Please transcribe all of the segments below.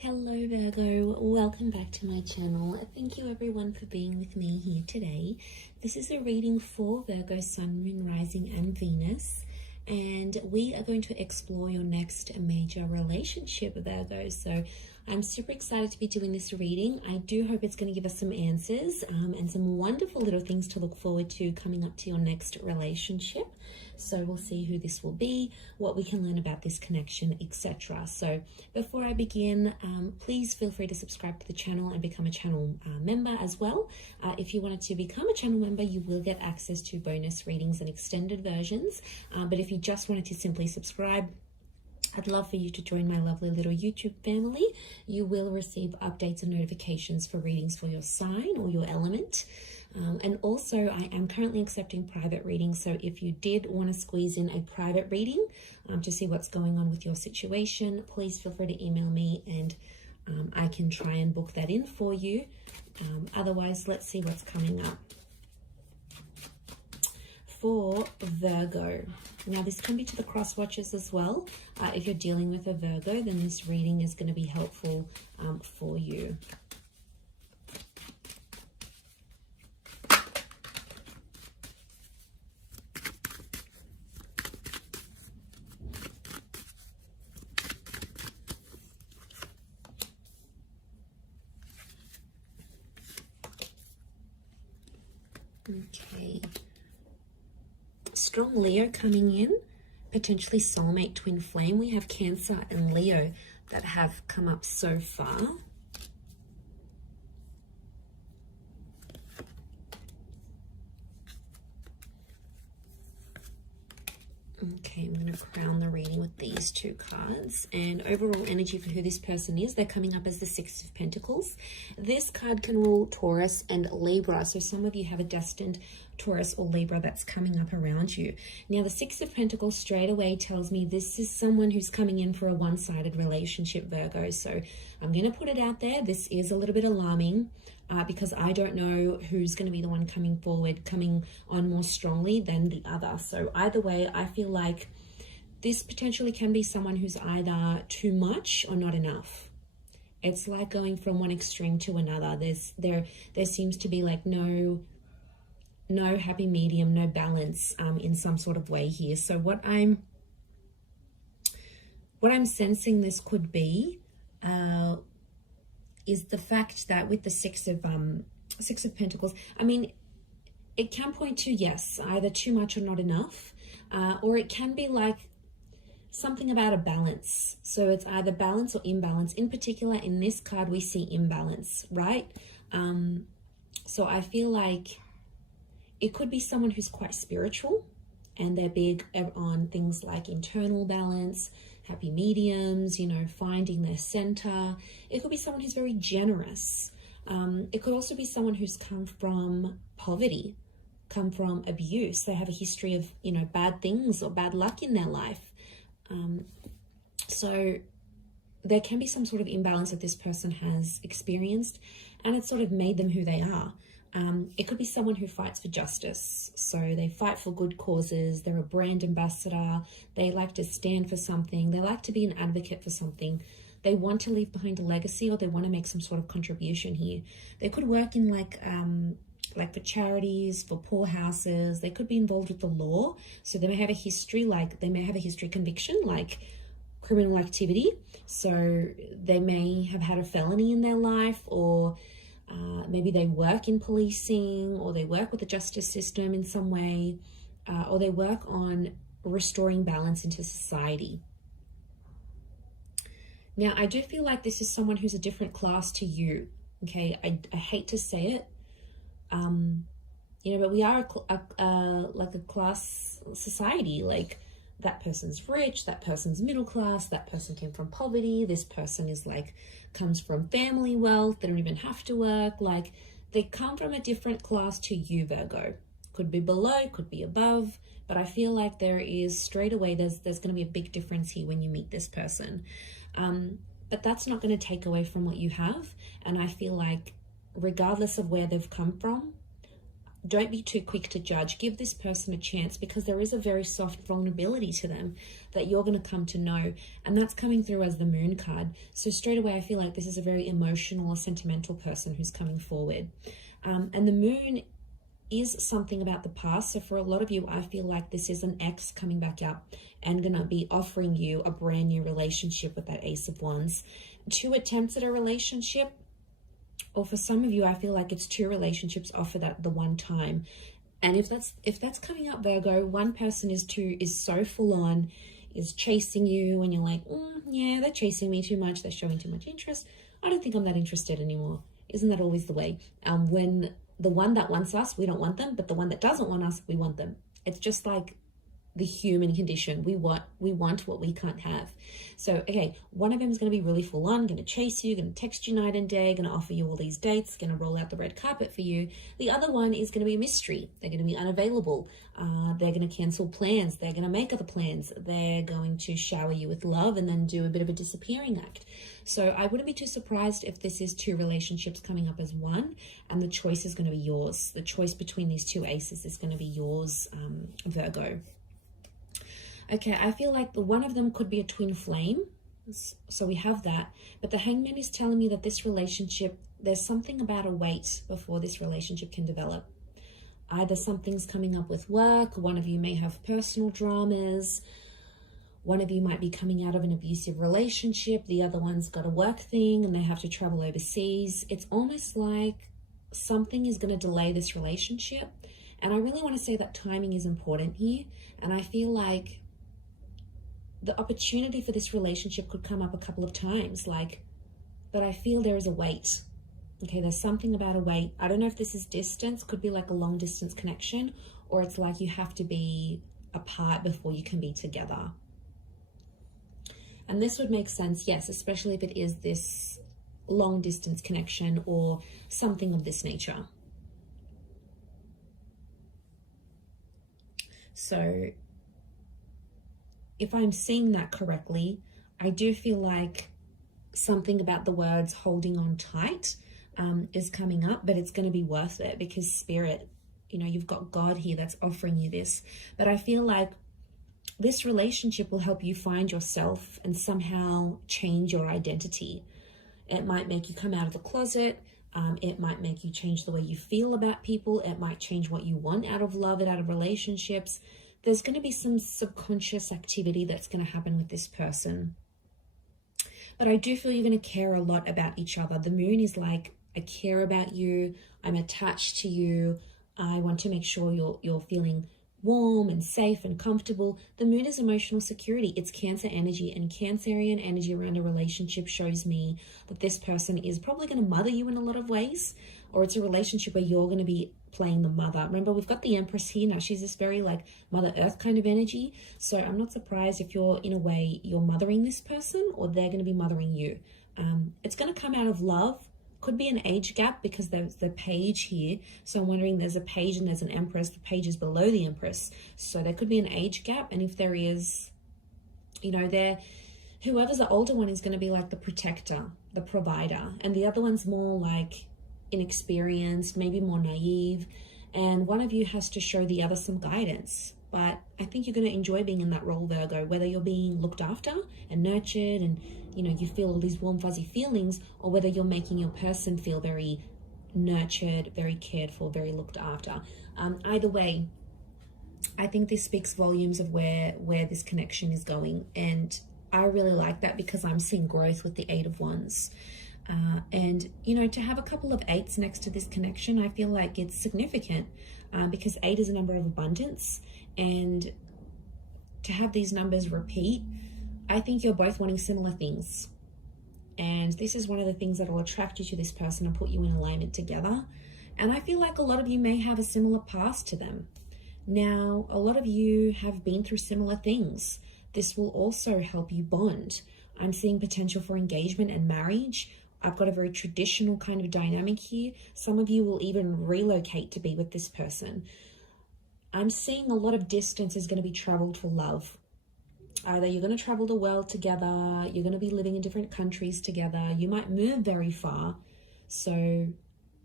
Hello Virgo, welcome back to my channel. Thank you everyone for being with me here today. This is a reading for Virgo, Sun, Moon, Rising and Venus, and we are going to explore your next major relationship, Virgo. So I'm super excited to be doing this reading. I do hope it's going to give us some answers and some wonderful little things to look forward to coming up to your next relationship. So we'll see who this will be, what we can learn about this connection, etc. So before I begin, please feel free to subscribe to the channel and become a channel member as well. If you wanted to become a channel member, you will get access to bonus readings and extended versions. But if you just wanted to simply subscribe, I'd love for you to join my lovely little YouTube family. You will receive updates and notifications for readings for your sign or your element. And also, I am currently accepting private readings. So if you did want to squeeze in a private reading to see what's going on with your situation, please feel free to email me and I can try and book that in for you. Otherwise, let's see what's coming up for Virgo. Now, this can be to the cross watchers as well. If you're dealing with a Virgo, then this reading is going to be helpful for you. Okay. Strong Leo coming in, potentially soulmate twin flame. We have Cancer and Leo that have come up so far. Okay, I'm going to crown the reading with these two cards. And overall energy for who this person is, they're coming up as the Six of Pentacles. This card can rule Taurus and Libra. So some of you have a destined Taurus or Libra that's coming up around you. Now, the Six of Pentacles straight away tells me this is someone who's coming in for a one-sided relationship, Virgo. So I'm going to put it out there. This is a little bit alarming. Because I don't know who's going to be the one coming forward, coming on more strongly than the other. So either way, I feel like this potentially can be someone who's either too much or not enough. It's like going from one extreme to another. There seems to be like no happy medium, no balance in some sort of way here. So what I'm sensing this could be is the fact that with the Six of Pentacles, I mean, it can point to, yes, either too much or not enough, or it can be like something about a balance. So it's either balance or imbalance. In particular, in this card, we see imbalance, right? So I feel like it could be someone who's quite spiritual and they're big on things like internal balance, happy mediums, you know, finding their center. It could be someone who's very generous. It could also be someone who's come from poverty, come from abuse. They have a history of, you know, bad things or bad luck in their life. So there can be some sort of imbalance that this person has experienced, and it's sort of made them who they are. It could be someone who fights for justice. So they fight for good causes. They're a brand ambassador. They like to stand for something. They like to be an advocate for something. They want to leave behind a legacy, or they want to make some sort of contribution here. They could work in like for charities, for poor houses. They could be involved with the law. So they may have a history, conviction, like criminal activity. So they may have had a felony in their life, or maybe they work in policing, or they work with the justice system in some way, or they work on restoring balance into society. Now, I do feel like this is someone who's a different class to you, okay? I hate to say it, you know, but we are like a class society. Like, that person's rich, that person's middle class, that person came from poverty, this person is like, comes from family wealth, they don't even have to work. Like, they come from a different class to you, Virgo. Could be below, could be above, but I feel like there is straight away, there's going to be a big difference here when you meet this person. But that's not going to take away from what you have. And I feel like regardless of where they've come from, don't be too quick to judge. Give this person a chance, because there is a very soft vulnerability to them that you're going to come to know. And that's coming through as the moon card. So straight away, I feel like this is a very emotional or sentimental person who's coming forward. And the moon is something about the past. So for a lot of you, I feel like this is an ex coming back up and going to be offering you a brand new relationship with that Ace of Wands. 2 attempts at a relationship, or for some of you, I feel like it's 2 relationships offered at the one time. And if that's coming up, Virgo, one person is so full on, is chasing you, and you're like, yeah, they're chasing me too much, they're showing too much interest. I don't think I'm that interested anymore. Isn't that always the way? When the one that wants us, we don't want them, but the one that doesn't want us, we want them. It's just like the human condition. We want what we can't have. So, okay, one of them is going to be really full on, going to chase you, going to text you night and day, going to offer you all these dates, going to roll out the red carpet for you. The other one is going to be a mystery. They're going to be unavailable. They're going to cancel plans. They're going to make other plans. They're going to shower you with love and then do a bit of a disappearing act. So I wouldn't be too surprised if this is 2 relationships coming up as one, and the choice is going to be yours. The choice between these 2 aces is going to be yours, Virgo. Okay, I feel like the one of them could be a twin flame. So we have that. But the Hangman is telling me that this relationship, there's something about a wait before this relationship can develop. Either something's coming up with work, one of you may have personal dramas, one of you might be coming out of an abusive relationship, the other one's got a work thing and they have to travel overseas. It's almost like something is going to delay this relationship. And I really want to say that timing is important here. And I feel like the opportunity for this relationship could come up a couple of times, but I feel there is a wait. Okay, there's something about a wait. I don't know if this is distance, could be like a long distance connection, or it's like you have to be apart before you can be together. And this would make sense, yes, especially if it is this long distance connection or something of this nature. So if I'm seeing that correctly, I do feel like something about the words holding on tight is coming up, but it's going to be worth it, because Spirit, you've got God here that's offering you this. But I feel like this relationship will help you find yourself and somehow change your identity. It might make you come out of the closet. It might make you change the way you feel about people. It might change what you want out of love and out of relationships. There's going to be some subconscious activity that's going to happen with this person. But I do feel you're going to care a lot about each other. The moon is like, I care about you. I'm attached to you. I want to make sure you're feeling warm and safe and comfortable. The moon is emotional security. It's Cancer energy, and Cancerian energy around a relationship shows me that this person is probably going to mother you in a lot of ways, or it's a relationship where you're going to be playing the mother. Remember, we've got the Empress here now. She's this very like Mother Earth kind of energy. So I'm not surprised if you're, in a way, you're mothering this person or they're going to be mothering you. It's going to come out of love. Could be an age gap because there's the page here. So I'm wondering, there's a page and there's an Empress. The page is below the Empress. So there could be an age gap. And if there is, whoever's the older one is going to be like the protector, the provider. And the other one's more like inexperienced, maybe more naive. And one of you has to show the other some guidance. But I think you're going to enjoy being in that role, Virgo, whether you're being looked after and nurtured and, you feel all these warm, fuzzy feelings, or whether you're making your person feel very nurtured, very cared for, very looked after. Either way, I think this speaks volumes of where this connection is going. And I really like that because I'm seeing growth with the 8 of Wands. And, to have a couple of 8s next to this connection, I feel like it's significant because 8 is a number of abundance. And to have these numbers repeat, I think you're both wanting similar things. And this is one of the things that will attract you to this person and put you in alignment together. And I feel like a lot of you may have a similar past to them. Now, a lot of you have been through similar things. This will also help you bond. I'm seeing potential for engagement and marriage. I've got a very traditional kind of dynamic here. Some of you will even relocate to be with this person. I'm seeing a lot of distance is going to be traveled for love. Either you're going to travel the world together, you're going to be living in different countries together, you might move very far. So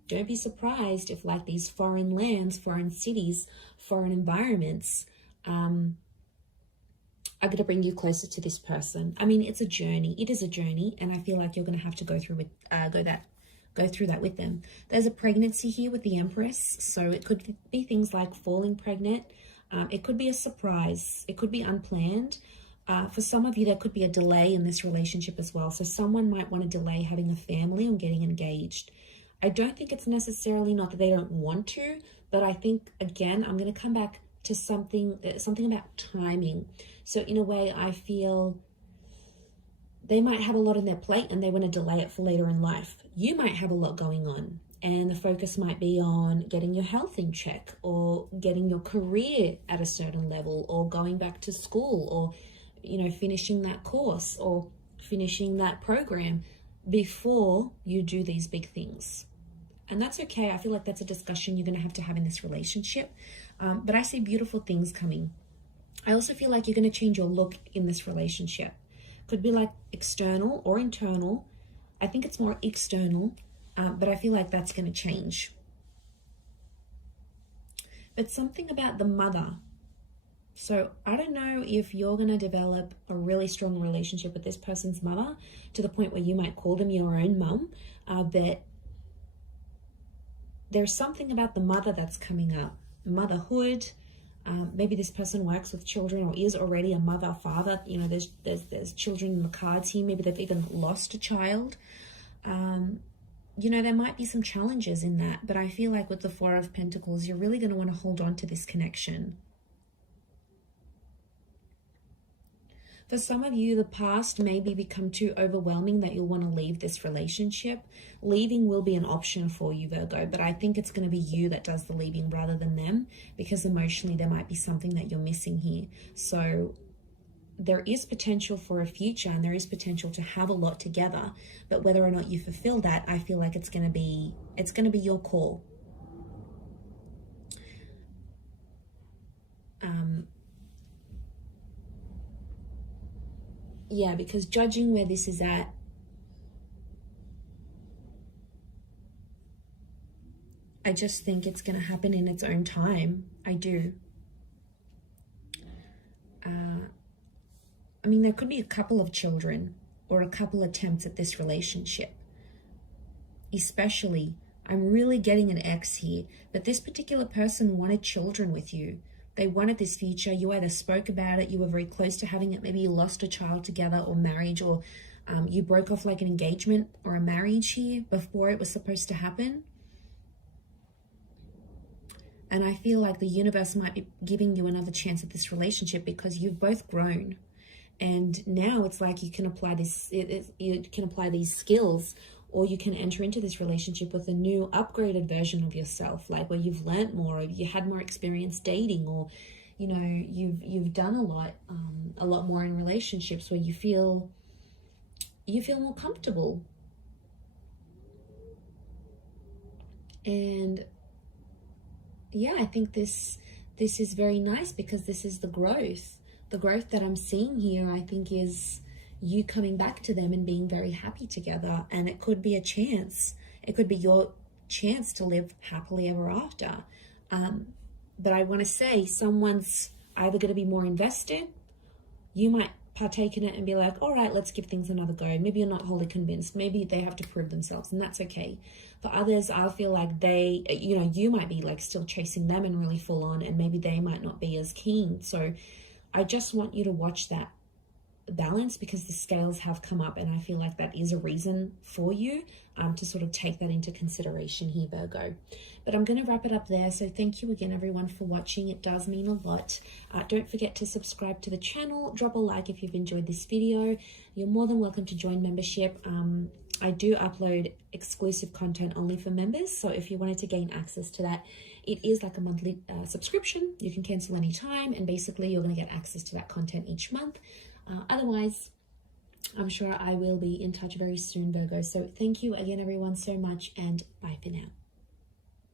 don't be surprised if like these foreign lands, foreign cities, foreign environments are going to bring you closer to this person. I mean, it's a journey. It is a journey, and I feel like you're going to have to go through that with them. There's a pregnancy here with the Empress, so it could be things like falling pregnant. It could be a surprise. It could be unplanned. For some of you, there could be a delay in this relationship as well. So someone might want to delay having a family or getting engaged. I don't think it's necessarily not that they don't want to, but I think, again, I'm going to come back to something about timing. So in a way, I feel they might have a lot on their plate and they want to delay it for later in life. You might have a lot going on, and the focus might be on getting your health in check, or getting your career at a certain level, or going back to school, or, you know, finishing that course or finishing that program before you do these big things. And that's okay. I feel like that's a discussion you're going to have in this relationship. But I see beautiful things coming. I also feel like you're going to change your look in this relationship. Could be like external or internal. I think it's more external, but I feel like that's going to change. But something about the mother. So I don't know if you're going to develop a really strong relationship with this person's mother to the point where you might call them your own mum, but there's something about the mother that's coming up. Motherhood. Maybe this person works with children or is already a mother, father. You know, there's children in the cards here. Maybe they've even lost a child. You know, there might be some challenges in that, but I feel like with the Four of Pentacles, you're really going to want to hold on to this connection. For some of you, the past may become too overwhelming that you'll want to leave this relationship. Leaving will be an option for you, Virgo, but I think it's going to be you that does the leaving rather than them, because emotionally there might be something that you're missing here. So there is potential for a future, and there is potential to have a lot together, but whether or not you fulfill that, I feel like it's going to be your call. Yeah, because judging where this is at, I just think it's going to happen in its own time. I do. I mean, there could be a couple of children or a couple attempts at this relationship. Especially, I'm really getting an X here, but this particular person wanted children with you. They wanted this future. You either spoke about it, you were very close to having it, maybe you lost a child together, or marriage, or you broke off like an engagement or a marriage here before it was supposed to happen. And I feel like the universe might be giving you another chance at this relationship because you've both grown. And now it's like you can apply this, you can apply these skills, or you can enter into this relationship with a new upgraded version of yourself, like where you've learnt more, or you had more experience dating, or, you know, you've done a lot more in relationships where you feel more comfortable. And yeah, I think this is very nice, because this is the growth. The growth that I'm seeing here, I think, is you coming back to them and being very happy together. And it could be a chance. It could be your chance to live happily ever after. But I want to say someone's either going to be more invested. You might partake in it and be like, all right, let's give things another go. Maybe you're not wholly convinced. Maybe they have to prove themselves, and that's okay. For others, I feel like they, you know, you might be like still chasing them and really full on, and maybe they might not be as keen. So I just want you to watch that balance, because the scales have come up, and I feel like that is a reason for you to sort of take that into consideration here, Virgo. But I'm going to wrap it up there. So thank you again, everyone, for watching. It does mean a lot. Don't forget to subscribe to the channel. Drop a like if you've enjoyed this video. You're more than welcome to join membership. I do upload exclusive content only for members, so if you wanted to gain access to that, it is like a monthly subscription. You can cancel anytime, and basically you're going to get access to that content each month. Otherwise, I'm sure I will be in touch very soon, Virgo. So thank you again, everyone, so much, and bye for now.